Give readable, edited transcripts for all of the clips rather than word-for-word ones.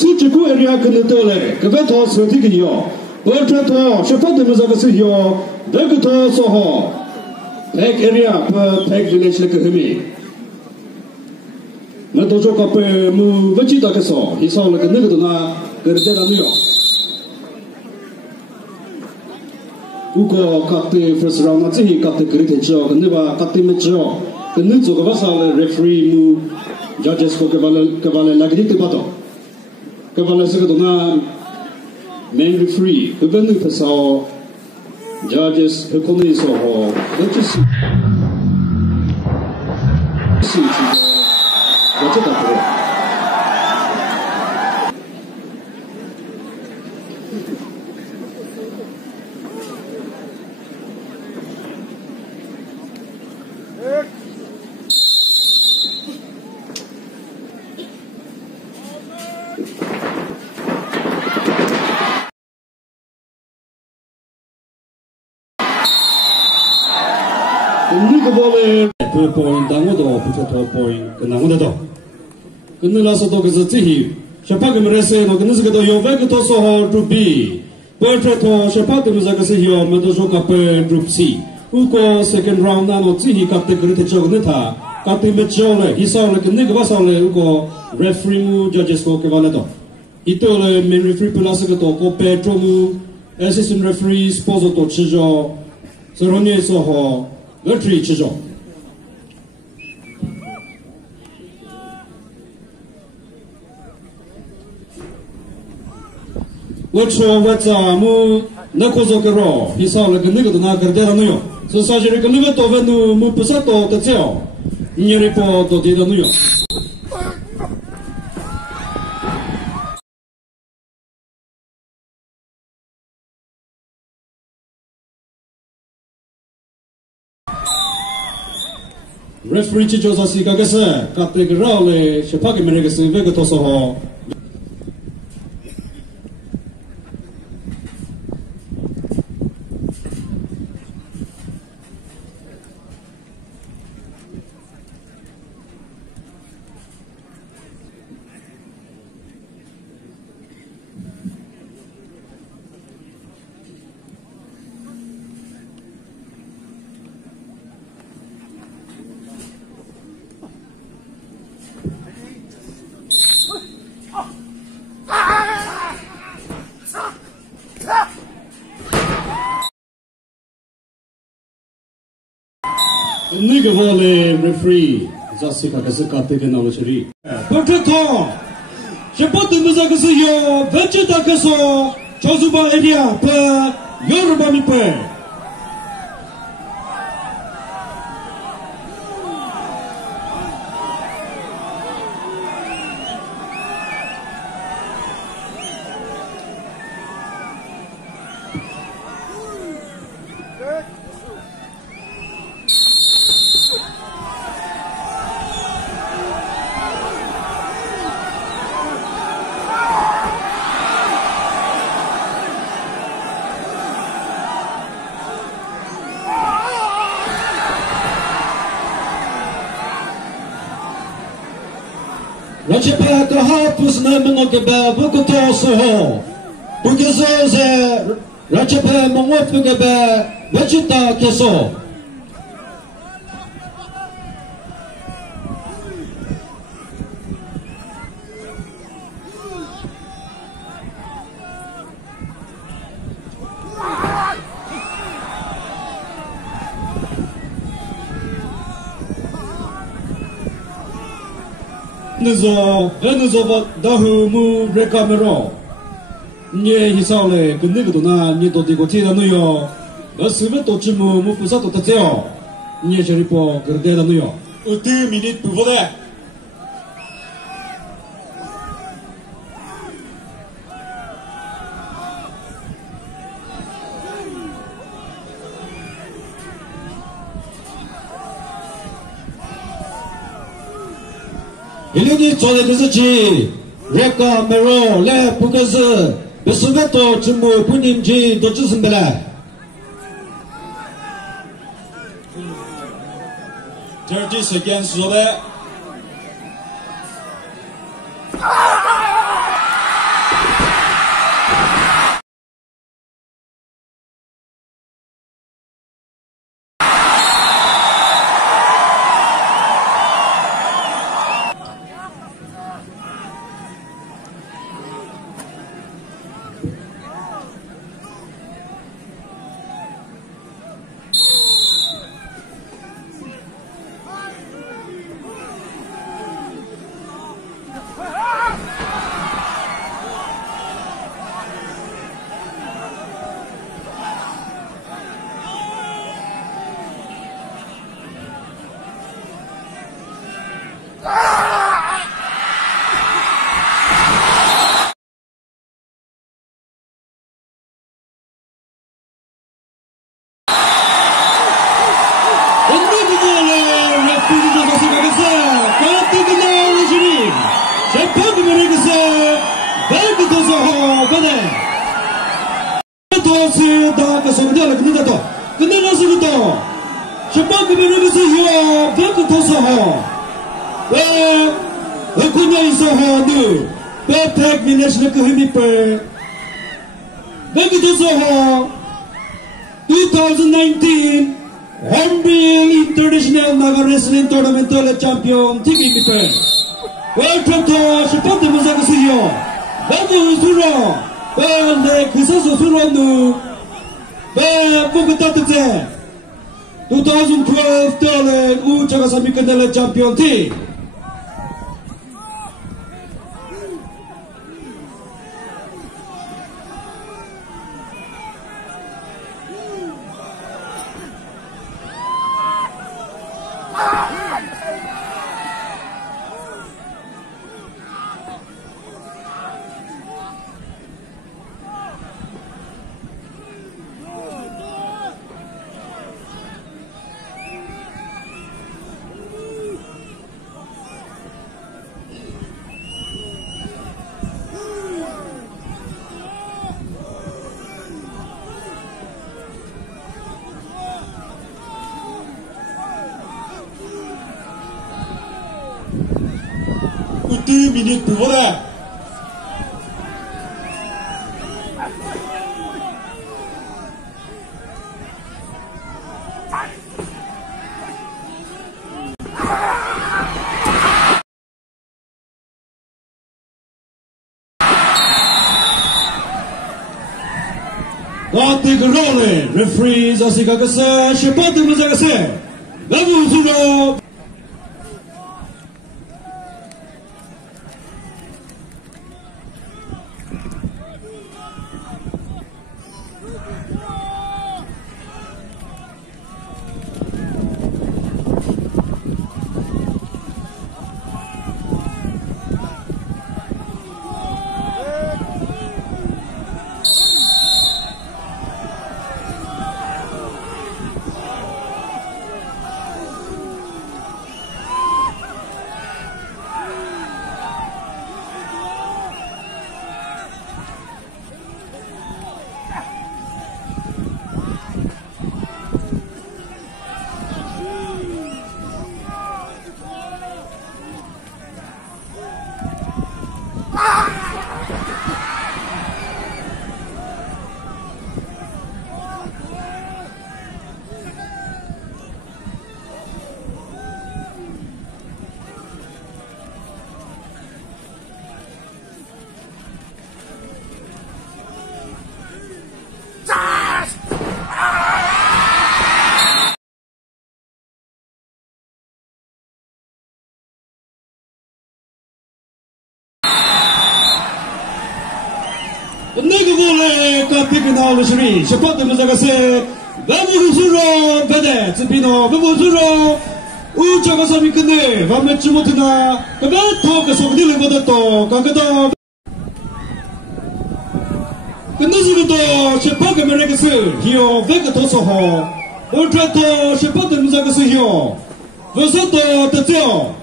自己过area可能到来，这个他身体个要，不这他是发的么这个是要，那个他说好，pack area 不 pack 人来是个后面，那到时候被么不记得个说，一说那个那个的呢，个人在那没有。如果搞的 first round 那这些搞的可以太久，可能吧搞的没久，可能做个把啥了 referee 么 judges 个把来那个地方到。Kepala sekedona main referee, kebenar pasal judges ekonomi soho, judges sih baca tak boleh. Ini keboleh point, tangguh tu, pucat point, kenang tu tu. Kena lah satu kesetihi. Siapa yang merasa, kena sekitar yang baik tu soal grup B. Pertama tu siapa tu merasa kesihio, mentu so kape grup C. Uko second round nano tihi kate kereta jauh neta, kate macam le, hisau le kena kebasau le, uko referee mu judges ko kebala tu. Itu le main referee pula sekitar ko Petro mu assistant referee sposo tu cijo, seronye soho. Victory 之中，我说我咱们那可是个肉，你少了个那个都拿个带了没有？是啥子个那个多份都没不少多的叫，你那包都带了没有？Referee 去做啥事？个是，搞这个绕嘞，是怕给没那个是那个多少号？那个我嘞 referee， 这是个是搞这个闹的事哩。不是他，是不等么这个是要，不知道个说，就是把人家不有人把你背。Raja Pak hapus nama ngokeba buku tosoho, buku soze Raja Pak menguap ngokeba wajita keso. Venezuela dahumu rekamero. Nye hisale kunigo na nye to digo tira no yo. Asube to chimu mu pusato tateo. Nye cheripo gerdela no yo. 2 minutes pour voter. 일년이 전에 늦었지. 레카 메로 레 부가스 베스베토 주무 부님지 도주선배라. Dirty seconds 说的。是打个松掉了，跟着到，跟着那是个到，是把个别人个是有，别个都是好，我姑娘是好的，别太明了是那个黑米粉，别个都是好。2019 Hornbill International Naga Wrestling Tournament Champion TV Mipe. Welcome to Shepard Muzaka Siyo. Babu Suro. Le Kisasu Suro Nu. Bukatataze. 2012 Tele Uchagasami Kanela Champion Team. Ou 2 minutes pour voilà. Waktu kerana referee Zasika Kasa Shepard Muzaka Kasa Babu Suro. Negole kapikna lushri Shepard Muzaka Kasa Babu Suro bede Tsipino Babu Suro Uchagasami Kane Vamechi Motuna Kabato Kasogdile Bodato Kakata Kanazito Shepard Muzaka Kasa Hio Vega Tosoho Ultrato Shepard Muzaka Kasa Hio Vasato Tatio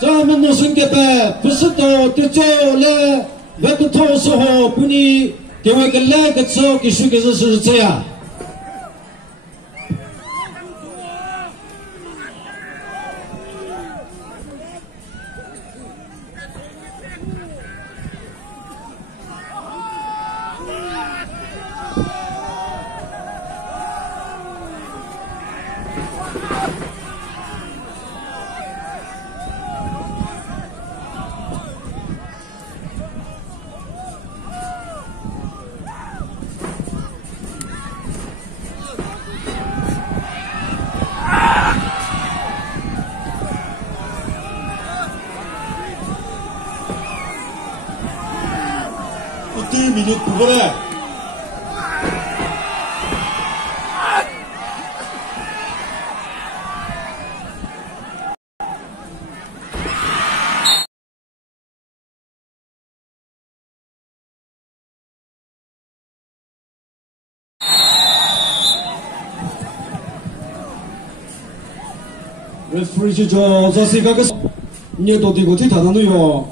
咱们的孙家辈不是到对照来那个套时候，不你给我个来个招给谁个是这样。2 minutes pour voilà. referee 就这是一个你到底个体坛上头哟。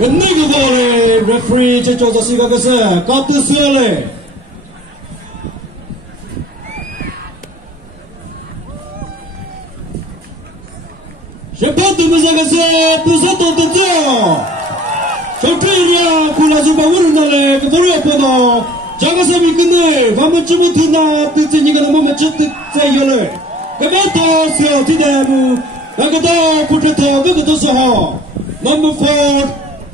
跟那个ball嘞 ，referee 这叫做是个是高德色嘞。是高德们这个是不是多的做？说这样不然就把我们那嘞，个不要报道，这个是米跟嘞，我们只不听那，对这你个我们只在有嘞，个别到小听的不，那个到不知道那个都是好，Number 4。